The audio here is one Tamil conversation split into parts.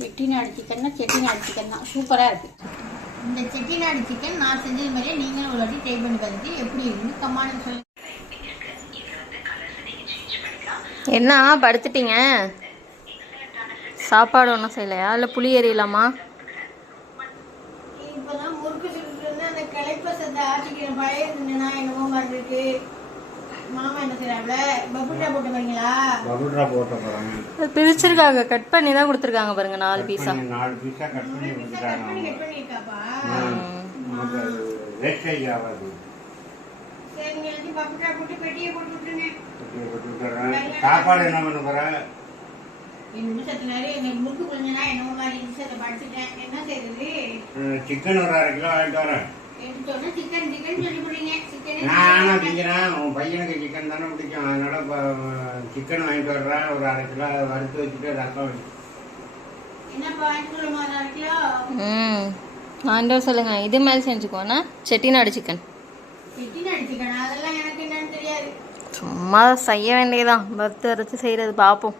செட்டிநாடு சிக்கன்னா செட்டிநாடு சிக்கன் தான் சூப்பராக இருக்குது. இந்த செட்டிநாடு சிக்கன் நான் செஞ்சது மாதிரியே நீங்களும் ஒரு வாட்டி ட்ரை பண்ணி பார்த்துட்டு எப்படி இருக்குன்னு கமெண்ட்ல சொல்லுங்க. என்ன படுத்துட்டீங்க? சாப்பாடு ஒன்றும் செய்யலையா? இல்லை புளி எறியலாமா? இப்போதான் முறுக்கு சுட்டு அந்த கலைப்பசத்தை ஆட்டிக்கிற பழைய இருந்தேன்னா என்னமோ மாதிரி இருக்கு. மாமா என்ன செய்யறாங்க? பபுல்ரா போட்டு பாருங்களா? பபுல்ரா போட்டு போறாங்க. பிரிச்சிருக்காங்க, கட் பண்ணி தான் கொடுத்துருக்காங்க பாருங்க. 4 பீஸா கட் பண்ணி கொடுத்துட்டாங்க. கட் பண்ணிருக்காப்பா. வேஸ்டேஜ் ஆகாது. சரி, நீங்க வந்து பபுல்ரா போட்டு பெட்டியை போட்டு விட்டுருங்க. சாப்பாடு என்ன பண்ண போற? இன்னும் சத்து நேரம் எனக்கு முறுக்கு கொஞ்சனா என்னமோ மாதிரி இருந்துச்சு, அதை படிச்சுட்டேன். என்ன செய்யறது? சிக்கன் ஒரு 1/2 கிலோ வாங்கிட்டு வரேன். எடுத்தோன்னா சிக்கன் சிக்கன் சொல்லி போடுறீங்க. சிக்கன் நான் திங்கிறேன். உன் பையனுக்கு சிக்கன் தானே பிடிக்கும், அதனால சிக்கன் வாங்கிட்டு வர்றேன். ஒரு 1/2 கிலோ வறுத்து வச்சுட்டு ரசம் வச்சு. என்னப்பா வாங்கிட்டு வரமா 1/2 கிலோ? வாங்கிட்டு வர சொல்லுங்க. இது மாதிரி செஞ்சுக்கோண்ணா, செட்டிநாடு சிக்கன். செட்டிநாடு சிக்கன் அதெல்லாம் எனக்கு என்னன்னு தெரியாது. சும்மா செய்ய வேண்டியதான், வறுத்து அரைச்சி செய்கிறது பார்ப்போம்.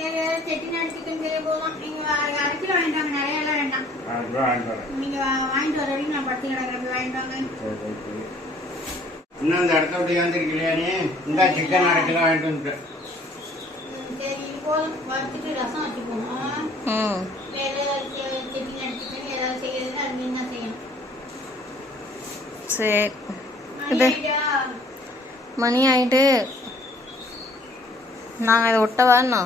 சரி, செட்டிநாடு சிக்கன் செய்ய போகலாம். நீங்க 1/2 கிலோ வாங்கிட்டாங்க, நிறைய எல்லாம் வேண்டாம். 1/2 கிலோ வாங்கிட்டு வரேன். நீங்க வாங்கிட்டு வர வரைக்கும் நான் படுத்து கிடக்கிறப்ப வாங்கிட்டு வாங்க. இன்னும் அந்த இடத்த விட்டு வந்துருக்கலையா நீ? இந்த சிக்கன் 1/2 கிலோ வாங்கிட்டு வந்துட்டேன். சரி, இது போதும். வறுத்துட்டு ரசம் வச்சு போகணும். வேற ஏதாவது செட்டிநாடு சிக்கன் ஏதாவது செய்யறது அது என்ன செய்யணும்? சரி, இது மணி ஆயிட்டு. நாங்கள் இதை ஒட்டவாண்ணா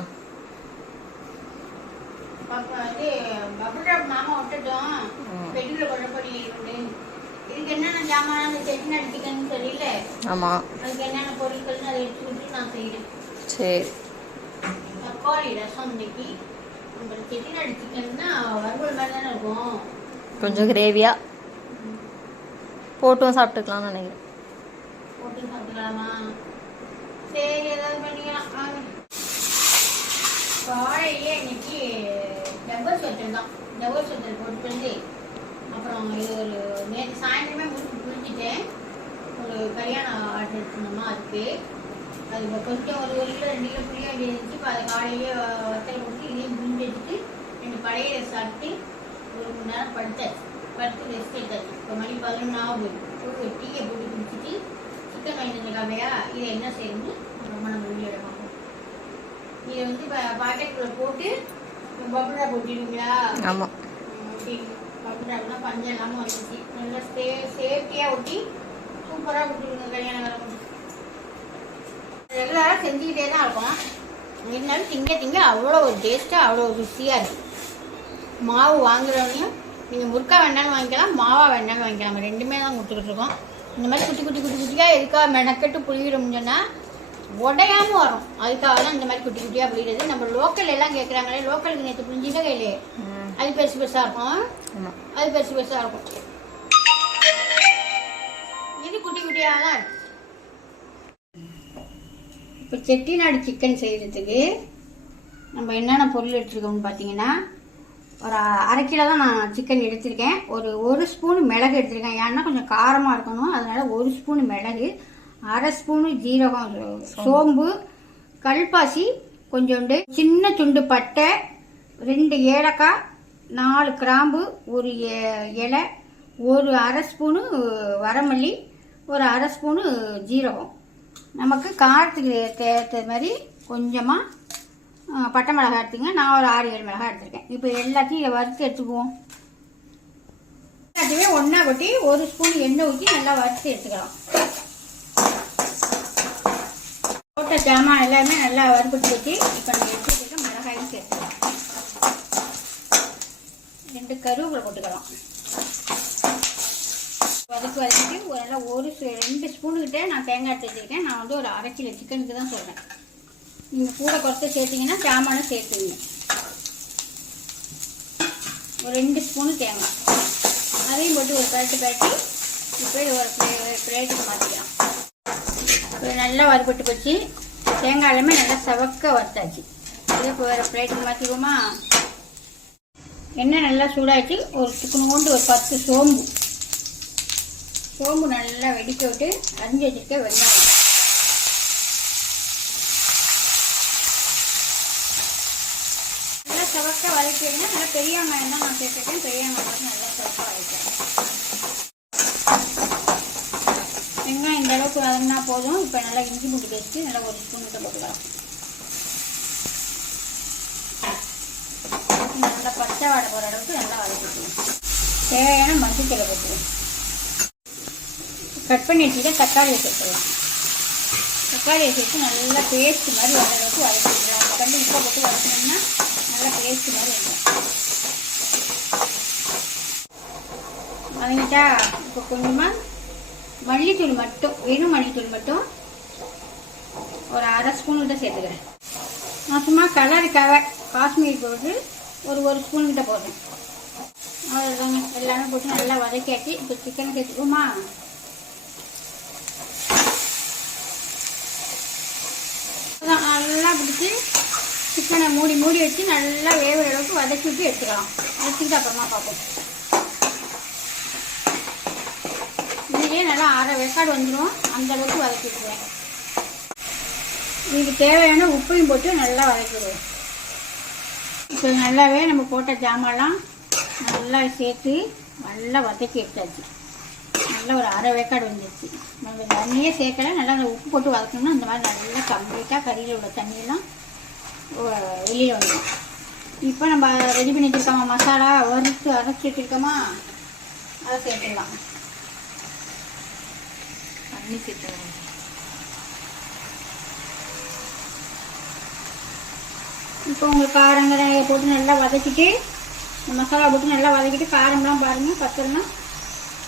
மாமா விட்டுட்டோம். பெட்டியில கொண்டபடி இதுக்கு என்னென்ன ஜாமான செட்டிநாடு சிக்கன் தெரியல. ஆமா, அதுக்கு என்னென்ன பொருட்கள்னு அதை எடுத்து விட்டு நான் செய்யறேன். சரி. தக்காளி ரசம் இன்னைக்கு நம்ம செட்டிநாடு சிக்கன்னா வறுவல் மாதிரி தானே இருக்கும். கொஞ்சம் கிரேவியா போட்டும் சாப்பிட்டுக்கலாம்னு நினைக்கிறேன். போட்டு சாப்பிட்டுக்கலாமா? சரி, ஏதாவது பண்ணிக்கலாம். வாழையே இன்னைக்கு டபுள் ஸ்வெட்டர் தான். டபுள் ஸ்வெட்டர் போட்டு வந்து அப்புறம் இது ஒரு நேற்று சாயந்தரமே முடிச்சு புரிஞ்சுட்டேன். ஒரு கல்யாண ஆர்டர் எடுத்துருந்தோமா, அதுக்கு அது இப்போ கொஞ்சம் ஒரு 1 கிலோ 2 கிலோ புளிய வேண்டியது இருந்துச்சு. இப்போ அதை காலையிலேயே வத்தல் போட்டு இதையும் புரிஞ்சு வச்சுட்டு 2 பழைய சாப்பிட்டு 1 மணி நேரம் படுத்து ரெஸ்ட் எடுத்தாச்சு. இப்போ மணி 11 ஆகுது. ஒரு டீயை போட்டு குடிச்சிட்டு சிக்கன் வாங்கிட்டு காவையா இதை என்ன செய்யணும்னு ரொம்ப நம்ம வீடியோ எடுப்போம். இதை வந்து பாக்கெட்டுக்குள்ள போட்டு பபுல்ரா போட்டிடுவீங்களா? ஆமாம், பபுல்ரானா பஞ்சம் இல்லாமல் வந்துச்சு. நல்லா சேஃப்டியாக ஒட்டி சூப்பராக விட்டுருங்க. கல்யாணம் வர ரெகுலராக செஞ்சுக்கிட்டே தான் இருக்கும். இருந்தாலும் திங்க அவ்வளோ ஒரு டேஸ்ட்டாக அவ்வளோ ஒரு ருசியாக இருக்குது. மாவு வாங்குறவனையும் நீங்கள் முறுக்கா வேண்டாம்னு வாங்கிக்கலாம், மாவா வேண்டாம்னு வாங்கிக்கலாம். நம்ம ரெண்டுமே தான் கொடுத்துக்கிட்டு இருக்கோம். இந்த மாதிரி குட்டியாக எதுக்காக மெனக்கெட்டு புளியிடும் சொன்னால் உடையாமல் வரும். அதுக்காக தான் இந்த மாதிரி குட்டியாக புளியிடுது. நம்ம லோக்கல் எல்லாம் கேட்குறாங்களே, லோக்கலுக்கு நேற்று புரிஞ்சுட்டே கையிலே அது பெருசாக இருக்கும். அது பெருசாக இருக்கும். இது குட்டியாக தான் இருக்கும். இப்போ செட்டிநாடு சிக்கன் செய்கிறதுக்கு நம்ம என்னென்ன பொருள் எடுத்துருக்கோம்னு பார்த்தீங்கன்னா, ஒரு 1/2 கிலோ தான் நான் சிக்கன் எடுத்திருக்கேன். ஒரு ஸ்பூன் மிளகு எடுத்திருக்கேன். ஏன்னா கொஞ்சம் காரமாக இருக்கணும், அதனால 1 ஸ்பூன் மிளகு, 1/2 ஸ்பூனு ஜீரகம், சோம்பு, கல்பாசி, கொஞ்சோண்டு சின்ன துண்டு பட்டை, 2 ஏலக்காய், 4 கிராம்பு, 1 இலை, 1/2 ஸ்பூனு வரமல்லி, 1/2 ஸ்பூனு ஜீரகம். நமக்கு காரத்துக்கு தேர்த்த மாதிரி கொஞ்சமாக பட்டை மிளகாய் எடுத்துங்க. நான் ஒரு 6-7 மிளகாய் எடுத்துருக்கேன். இப்போ எல்லாத்தையும் இதை வறுத்து எடுத்துக்குவோம். எல்லாத்தையுமே ஒன்றா கொட்டி 1 ஸ்பூன் எண்ணெய் ஊற்றி நல்லா வறுத்து எடுத்துக்கலாம். போட்ட ஜாமான் எல்லாமே நல்லா வறுப்பட்டு வச்சு இப்போ நம்ம எடுத்துக்கிட்ட மிளகாயும் சேர்த்துக்கலாம். 2 கருவேப்பிலை போட்டுக்கலாம். வதக்கிட்டு நல்லா 2 ஸ்பூனுக்கிட்ட நான் தேங்காய் எடுத்து வச்சுருக்கேன். நான் வந்து ஒரு 1/2 கிலோ சிக்கனுக்கு தான் சொல்கிறேன். நீங்கள் கூட குறைச்சி சேர்த்திங்கன்னா ஜாமானும் சேர்த்துங்க. ஒரு 2 ஸ்பூனு தேங்காய் அதையும் போட்டு ஒரு பரட்டி இப்போ இது ஒரு பிளேட்டுக்கு மாற்றிக்கலாம். இப்போ நல்லா வறுபட்டு போச்சு. தேங்காய் எல்லாமே நல்லா சவக்க வறுத்தாச்சு. இதே இப்போ வேறு பிளேட்டுக்கு மாற்றிடுவோமா? எண்ணெய் நல்லா சூடாச்சு. ஒரு துக்குனு ஒரு 10 சோம்பு நல்லா வெடிக்க விட்டு அரிஞ்சு வச்சுருக்க வெங்காயம், நல்லா சவக்க வதக்கிடுங்க. நல்லா பெரிய வெங்காயம் தான் நான் சேர்த்துருக்கேன். பெரிய வெங்காயம் நல்லா சவக்க வதக்கிறேன். வெங்காயம் இந்த அளவுக்கு வதங்கினா போதும். இப்போ நல்லா இஞ்சி பூண்டு பேஸ்ட்டு நல்லா 1 ஸ்பூன் கிட்ட போட்டுக்கலாம். நல்லா பச்சை வாடை போகிற அளவுக்கு நல்லா வதக்கிடுவோம். தேவையான மஞ்சத்தூளை போட்டுருவோம். கட் பண்ணி வச்சுட்டு தக்காளியை சேர்த்துக்கலாம். தக்காளியை சேர்த்து நல்லா பேஸ்ட் மாதிரி வர அளவுக்கு வதக்கிடுவோம். அந்த கண்டு உப்பை போட்டு வதக்கணும்னா நல்லா பேஸ்ட் மாதிரி இருக்கும். வதங்கிட்டா இப்போ கொஞ்சமாக மல்லித்தூள் மட்டும், வெறும் மல்லித்தூள் மட்டும் ஒரு 1/2 ஸ்பூன் கிட்ட சேர்த்துக்கிறேன். நான் சும்மா கலருக்காக காஷ்மீரி பவுடர் ஒரு ஸ்பூன் கிட்ட போடுறேன். அவ்வளோதாங்க. எல்லாமே போட்டு நல்லா வதக்கியாச்சு. இப்போ சிக்கன் சேர்த்துக்குமா. நல்லா பிடிச்சி சிக்கனை மூடி வச்சு நல்லா வேகிற அளவுக்கு வதக்கி விட்டு எடுத்துக்கலாம். எடுத்துக்கிட்டு அப்புறமா பார்ப்போம். இதுலேயே நல்லா 1/2 வேக்காடு வந்துடும். அந்த அளவுக்கு வதக்கி விட்டுருவேன். இதுக்கு தேவையான உப்பையும் போட்டு நல்லா வதக்கிடுவோம். இப்போ நல்லாவே நம்ம போட்ட ஜாமான்லாம் நல்லா சேர்த்து நல்லா வதக்கி எடுத்தாச்சு. நல்லா ஒரு 1/2 வேக்காடு வந்துடுச்சு. நம்ம தண்ணியே சேர்க்கலை. நல்லா அந்த உப்பு போட்டு வதக்கணும்னா அந்த மாதிரி நல்லா கம்ப்ளீட்டாக கறியில் உள்ள தண்ணியெல்லாம் வெளியில் வந்துடும். இப்போ நம்ம ரெடி பண்ணி வச்சுருக்கோமா மசாலா, வறுத்து அரைச்சி வச்சுருக்கோமா, அதை சேர்த்துக்கலாம். தண்ணி சேர்த்துக்கலாம். இப்போ உங்கள் காரங்களை போட்டு நல்லா வதக்கிட்டு, மசாலா போட்டு நல்லா வதக்கிட்டு காரம்லாம் பாருங்கள் பத்தலன்னா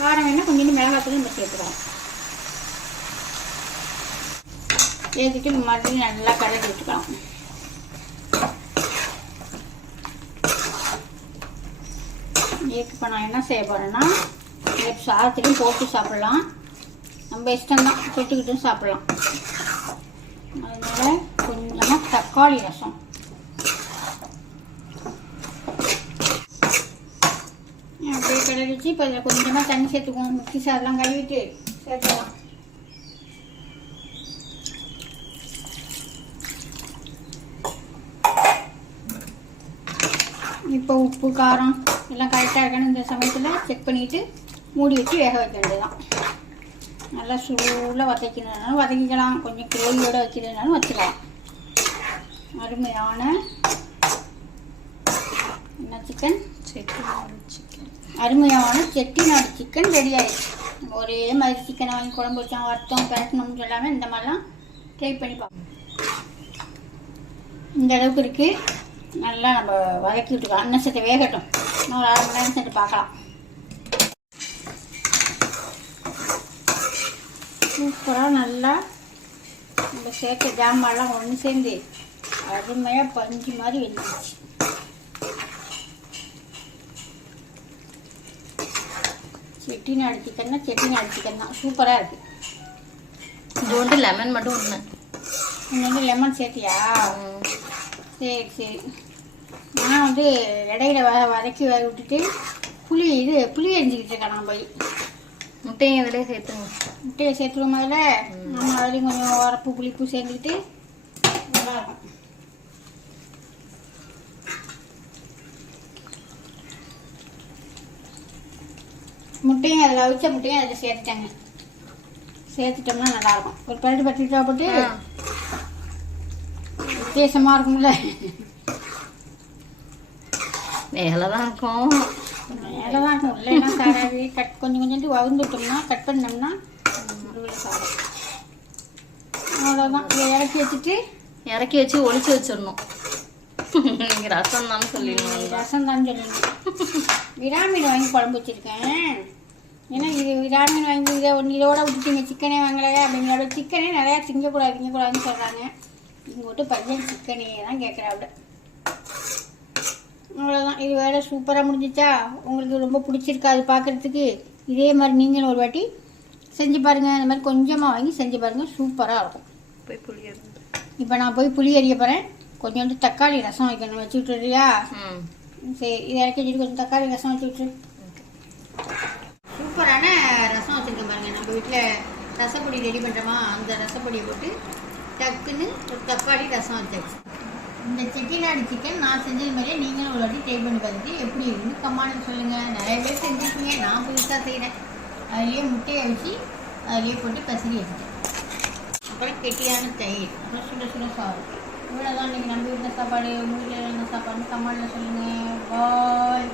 காரம் வேணால் கொஞ்சம் மிளகாத்தூள் நம்ம சேர்த்துக்கலாம். சேர்த்துட்டு மறுபடியும் நல்லா கலக்கி விட்டுக்கலாம். இப்போ நான் என்ன செய்ய போகிறேன்னா சாதத்துலையும் போட்டு சாப்பிட்லாம். நம்ம இஷ்டம்தான், தொட்டுக்கிட்டும் சாப்பிட்லாம். அதனால் கொஞ்சமாக தக்காளி ரசம் அப்படியே கிளறி வச்சு இப்போ இதில் கொஞ்சமாக தண்ணி சேர்த்துக்குவோம். மிக்ஸி சாரெலாம் கழுவிட்டு சேர்த்துக்கலாம். இப்போ உப்பு காரம் எல்லாம் கரெக்டாக இருக்கான்னு இந்த சமயத்தில் செக் பண்ணிவிட்டு மூடி வச்சு வேக வைக்க வேண்டியதுதான். நல்லா சூடாக வதக்கினாலும் வதக்கிக்கலாம். கொஞ்சம் கிரேவியோடு வைக்கிறதுனாலும் வச்சுக்கலாம். அருமையான என்ன சிக்கன், அருமையான செட்டிநாடு சிக்கன் ரெடி ஆகிடுச்சு. ஒரே மாதிரி சிக்கனை வாங்கி குழம்பு வச்சோம், வறுத்தோம், பரட்டணும்னு சொல்லாமல் இந்த மாதிரிலாம் ட்ரை பண்ணி பார்ப்போம். இந்த அளவுக்கு இருக்குது. நல்லா நம்ம வதக்கி விட்டுக்கலாம். அன்ன சேர்த்து வேகட்டும். இன்னும் ஒரு 1/2 மணி நேரம் சேர்த்து பார்க்கலாம். சூப்பராக நல்லா நம்ம சேர்த்த ஜாமான்லாம் ஒன்று சேர்ந்து அருமையாக பஞ்சு மாதிரி வெந்துச்சு. செட்டிநாடு சிக்கன்னா செட்டிநாடு சிக்கன் தான். சூப்பராக இருக்குது. இது வந்து லெமன் மட்டும் ஒன்று. நீங்கள் வந்து லெமன் சேர்த்தியா? சரி சரி. நான் வந்து இடையில வதக்கி விட்டுட்டு புளி எரிஞ்சிக்கிட்டு இருக்கேன். நான் போய் முட்டையை அதிலே சேர்த்துங்க. முட்டையை சேர்த்துருவோம். அதில் நம்ம அதுலேயும் கொஞ்சம் உரப்பு புளிப்பு சேர்ந்துக்கிட்டு நல்லாயிருக்கும். முட்டையும் அதில் அவிச்ச முட்டையும் அதில் சேர்த்துட்டாங்க. சேர்த்துட்டோம்னா நல்லாயிருக்கும். ஒரு பரட்டு பட்டு போட்டு வித்தியாசமாக இருக்கும்ல. மேலே தான் இருக்கும். மேலே தான் இருக்கும். இல்லைன்னா சாராது கொஞ்சம் கொஞ்சம் வவுந்துட்டோம்னா கட் பண்ணோம்னா சாரம். அவ்வளோதான். இதை இறக்கி வச்சு ஒளிச்சு வச்சிடணும். நீங்கள் ரசம் தான் சொல்லிடணும். ரசம் தான் சொல்லணும். விராமீன் வாங்கி குழம்பு வச்சுருக்கேன். ஏன்னா இது விராமீன் வாங்கி இதோட விட்டுட்டீங்க, சிக்கனே வாங்கலை அப்படிங்கிற. சிக்கனே நிறையா திங்கக்கூடாதுன்னு சொல்கிறாங்க. இங்கே விட்டு பையன் சிக்கனே தான் கேட்குறாப்புல. அவ்வளோதான். இது வேலை சூப்பராக முடிஞ்சிச்சா? உங்களுக்கு ரொம்ப பிடிச்சிருக்கா அது பார்க்குறதுக்கு? இதே மாதிரி நீங்களும் ஒரு வாட்டி செஞ்சு பாருங்கள். இந்த மாதிரி கொஞ்சமாக வாங்கி செஞ்சு பாருங்கள். சூப்பராக இருக்கும். இப்போ நான் போய் புளி அரிய போகிறேன். கொஞ்சோண்டு தக்காளி ரசம் வைக்கணும். வச்சு விட்டுறியா? சரி, இதை இறக்கி வச்சுட்டு கொஞ்சம் தக்காளி ரசம் வச்சு விட்டுரு. சூப்பரான ரசம் வச்சுருக்கேன் பாருங்கள். நம்ம வீட்டில் ரசப்பொடி ரெடி பண்ணுறோமா, அந்த ரசப்பொடியை போட்டு டக்குன்னு ஒரு தக்காளி ரசம் வச்சாச்சு. இந்த செட்டிநாடு சிக்கன் நான் செஞ்சது மாதிரியே நீங்களும் ஒரு வாட்டி ட்ரை பண்ணி பார்த்துட்டு எப்படி இருக்குன்னு கமெண்ட் சொல்லுங்கள். நிறைய பேர் செஞ்சுருக்கீங்க, நான் புதுசாக செய்கிறேன். அதுலேயே முட்டையை வச்சு அதுலேயே போட்டு கசரி வச்சுட்டேன். அப்புறம் கெட்டியான தயிர், அப்புறம் சுட சுட சாதம். இவ்வளோதான் இன்றைக்கி நம்ம வீட்டில் சாப்பாடு. உங்கள் வீட்டில் என்ன சாப்பாடுன்னு கமெண்ட்டில் சொல்லுங்கள். பாய்.